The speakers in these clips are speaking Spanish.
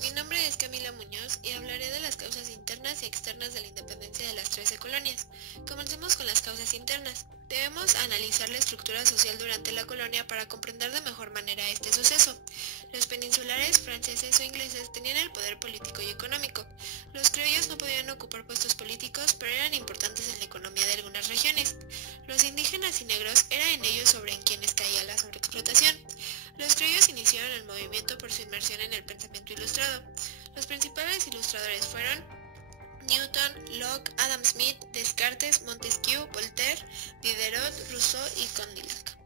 Mi nombre es Camila Muñoz y hablaré de las causas internas y externas de la independencia de las 13 colonias. Comencemos con las causas internas. Debemos analizar la estructura social durante la colonia para comprender de mejor manera este suceso. Los peninsulares, franceses o ingleses tenían el poder político y económico. Los criollos no podían ocupar puestos políticos, pero eran importantes en la economía de algunas regiones. Los indígenas y negros eran en ellos sobre en quienes caía la sobreexplotación. Los criollos iniciaron el movimiento por su inmersión en el pensamiento ilustrado. Los principales ilustradores fueron Newton, Locke, Adam Smith, Descartes, Montesquieu, Voltaire, Diderot, Rousseau y Condillac.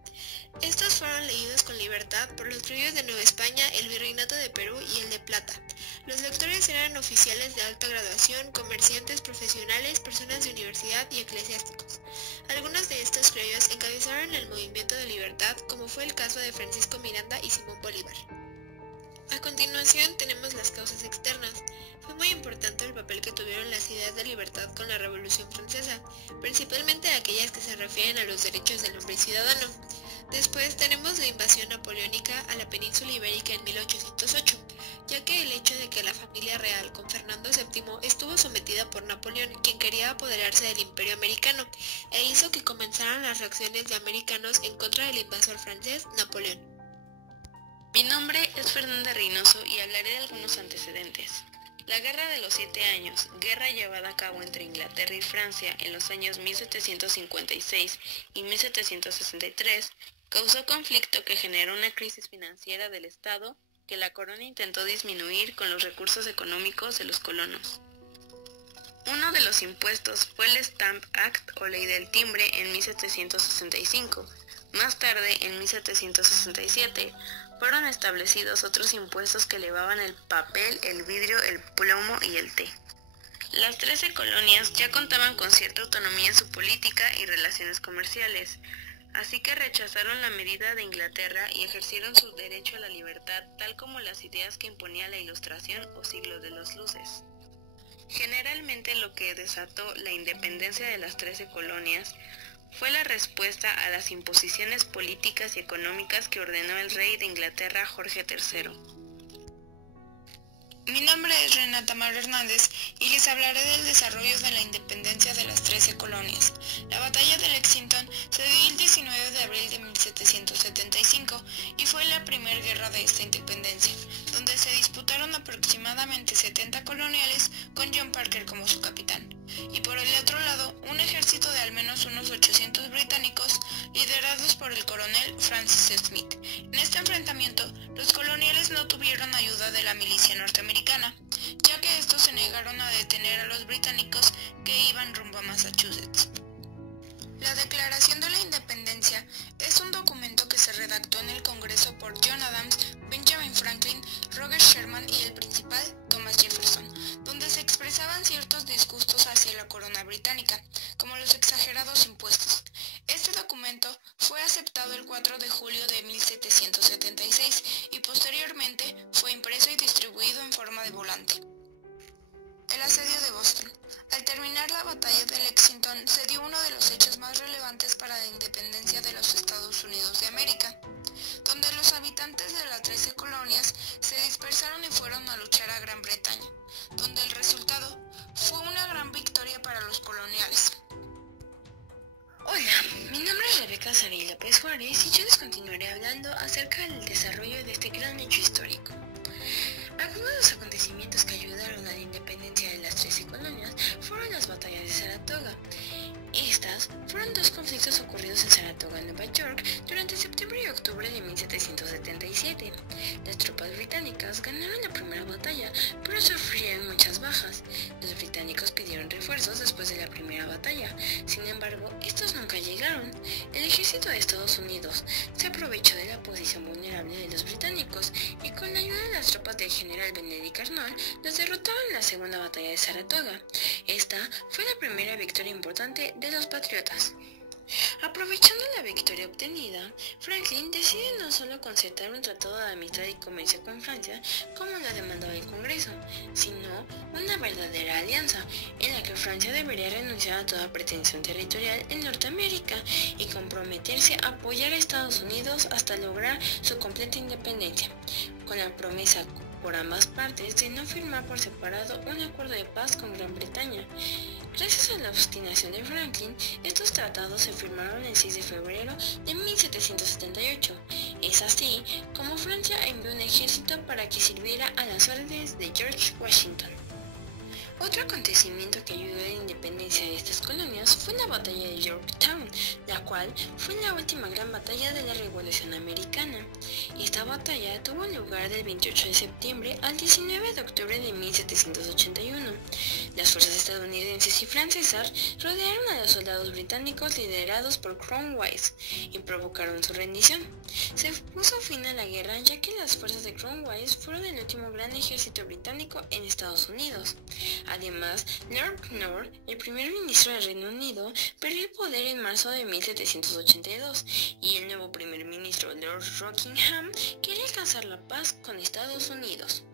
Estos fueron leídos con libertad por los criollos de Nueva España, el Virreinato de Perú y el de Plata. Los lectores eran oficiales de alta graduación, comerciantes, profesionales, personas de universidad y eclesiásticos. Algunos de estos criollos encabezaron el movimiento de libertad, como fue el caso de Francisco Miranda y Simón Bolívar. A continuación tenemos las causas externas. Fue muy importante el papel que tuvieron las ideas de libertad con la Revolución Francesa, principalmente aquellas que se refieren a los derechos del hombre ciudadano. Después tenemos la invasión napoleónica a la península ibérica en 1808, ya que el hecho de que la familia real con Fernando VII estuvo sometida por Napoleón, quien quería apoderarse del imperio americano, e hizo que comenzaran las reacciones de americanos en contra del invasor francés Napoleón. Mi nombre es Fernanda Reynoso y hablaré de algunos antecedentes. La Guerra de los 7 Años, guerra llevada a cabo entre Inglaterra y Francia en los años 1756 y 1763, causó conflicto que generó una crisis financiera del Estado que la corona intentó disminuir con los recursos económicos de los colonos. Uno de los impuestos fue el Stamp Act o Ley del Timbre en 1765. Más tarde, en 1767, fueron establecidos otros impuestos que elevaban el papel, el vidrio, el plomo y el té. Las 13 colonias ya contaban con cierta autonomía en su política y relaciones comerciales, así que rechazaron la medida de Inglaterra y ejercieron su derecho a la libertad tal como las ideas que imponía la Ilustración o Siglo de las Luces. Generalmente lo que desató la independencia de las 13 colonias fue la respuesta a las imposiciones políticas y económicas que ordenó el rey de Inglaterra Jorge III. Mi nombre es Renata Mar Hernández y les hablaré del desarrollo de la independencia de las 13 colonias. La batalla de Lexington se dio el 19 de abril de 1775 y fue la primera guerra de esta independencia, donde se disputaron aproximadamente 70 coloniales con John Parker como su capitán. Y por el otro lado, un ejército de al menos unos 800 británicos liderados por el coronel Francis Smith. En este enfrentamiento, los coloniales no tuvieron ayuda de la milicia norteamericana, ya que estos se negaron a detener a los británicos que iban rumbo a Massachusetts. La Declaración de la Independencia es un documento que se redactó en el Congreso por John Adams, Benjamin Franklin, Roger Sherman y el principal Thomas Jefferson, donde se expresaban ciertos disgustos hacia la corona británica, como los exagerados impuestos. Este documento fue aceptado el 4 de julio de 1776 y posteriormente fue impreso y distribuido en forma de volante. El asedio de Boston. Al terminar la batalla de Lexington se dio uno de los hechos más relevantes para la independencia de los Estados Unidos de América, donde los habitantes de las 13 colonias se dispersaron y fueron a luchar a Gran Bretaña, donde el resultado fue una gran victoria para los coloniales. Hola, mi nombre es Rebeca Saray López Juárez y yo les continuaré hablando acerca del desarrollo de este gran hecho histórico. Algunos de los acontecimientos que ayudaron a la independencia de las 13 colonias fueron las batallas de Saratoga. Estas fueron dos conflictos ocurridos en Saratoga, Nueva York, durante septiembre y octubre de 1777. Las tropas británicas ganaron la primera batalla, pero sufrieron muchas bajas. Los británicos pidieron refuerzos después de la primera batalla, sin embargo, estos nunca llegaron. El ejército de Estados Unidos se aprovechó de la posición vulnerable de los británicos y con la ayuda de las tropas del general Benedict Arnold, los derrotaron en la segunda batalla de Saratoga. Esta fue la primera victoria importante de los patriotas. Aprovechando la victoria obtenida, Franklin decide no solo concertar un tratado de amistad y comercio con Francia, como lo demandaba el Congreso, sino una verdadera alianza, en la que Francia debería renunciar a toda pretensión territorial en Norteamérica y comprometerse a apoyar a Estados Unidos hasta lograr su completa independencia, con la promesa por ambas partes de no firmar por separado un acuerdo de paz con Gran Bretaña. Gracias a la obstinación de Franklin, estos tratados se firmaron el 6 de febrero de 1778. Es así como Francia envió un ejército para que sirviera a las órdenes de George Washington. Otro acontecimiento que ayudó a la independencia de estas colonias fue la batalla de Yorktown, la cual fue la última gran batalla de la Revolución Americana. Esta batalla tuvo lugar del 28 de septiembre al 19 de octubre de 1781. Las fuerzas estadounidenses y francesas rodearon a los soldados británicos liderados por Cornwallis y provocaron su rendición. Se puso fin a la guerra ya que las fuerzas de Cornwallis fueron el último gran ejército británico en Estados Unidos. Además, Lord North, el primer ministro del Reino Unido, perdió el poder en marzo de 1782 y el nuevo primer ministro Lord Rockingham quería alcanzar la paz con Estados Unidos.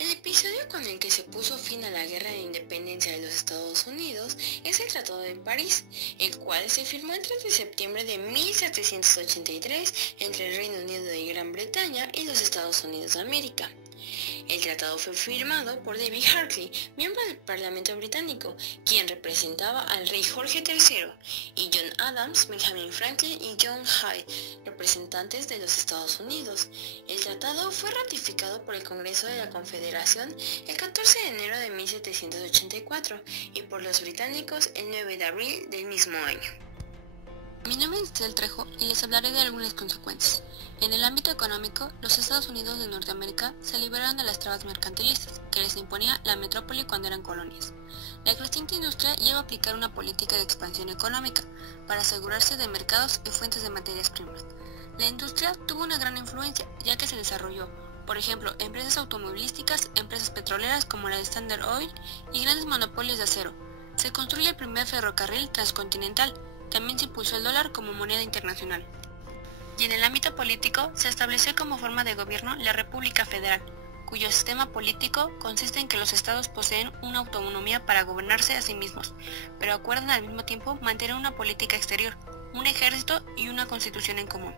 El episodio con el que se puso fin a la guerra de independencia de los Estados Unidos es el Tratado de París, el cual se firmó el 3 de septiembre de 1783 entre el Reino Unido y Gran Bretaña y los Estados Unidos de América. El tratado fue firmado por David Hartley, miembro del Parlamento británico, quien representaba al rey Jorge III, y John Adams, Benjamin Franklin y John Hay, representantes de los Estados Unidos. El tratado fue ratificado por el Congreso de la Confederación el 14 de enero de 1784 y por los británicos el 9 de abril del mismo año. Mi nombre es Isabel Trejo y les hablaré de algunas consecuencias. En el ámbito económico, los Estados Unidos de Norteamérica se liberaron de las trabas mercantilistas que les imponía la metrópoli cuando eran colonias. La creciente industria lleva a aplicar una política de expansión económica para asegurarse de mercados y fuentes de materias primas. La industria tuvo una gran influencia ya que se desarrolló, por ejemplo, empresas automovilísticas, empresas petroleras como la de Standard Oil y grandes monopolios de acero. Se construye el primer ferrocarril transcontinental. También se impulsó el dólar como moneda internacional. Y en el ámbito político se estableció como forma de gobierno la República Federal, cuyo sistema político consiste en que los estados poseen una autonomía para gobernarse a sí mismos, pero acuerdan al mismo tiempo mantener una política exterior, un ejército y una constitución en común.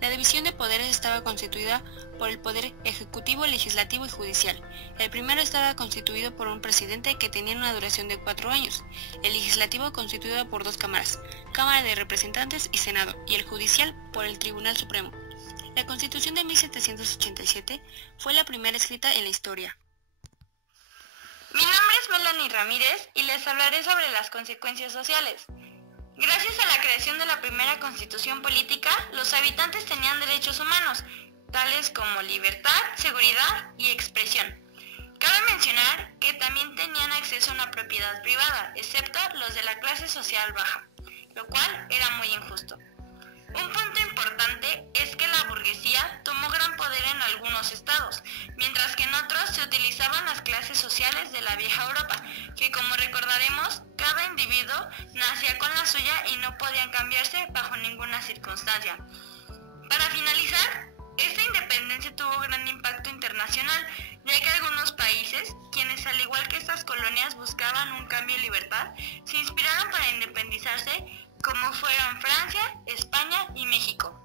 La división de poderes estaba constituida por el poder ejecutivo, legislativo y judicial. El primero estaba constituido por un presidente que tenía una duración de 4 años, el legislativo constituido por 2 cámaras, Cámara de Representantes y Senado, y el judicial por el Tribunal Supremo. La Constitución de 1787 fue la primera escrita en la historia. Mi nombre es Melanie Ramírez y les hablaré sobre las consecuencias sociales. Gracias a la creación de la primera constitución política, los habitantes tenían derechos humanos, tales como libertad, seguridad y expresión. Cabe mencionar que también tenían acceso a una propiedad privada, excepto los de la clase social baja, lo cual era muy injusto. Un punto importante es que la burguesía tomó gran poder en algunos estados, mientras que en otros se utilizaban las clases sociales de la vieja Europa, que como recordaremos, cada individuo nacía con la suya y no podían cambiarse bajo ninguna circunstancia. Para finalizar, esta independencia tuvo gran impacto internacional, ya que algunos países, quienes al igual que estas colonias buscaban un cambio de libertad, se inspiraron para independizarse, como fueron Francia, España y México.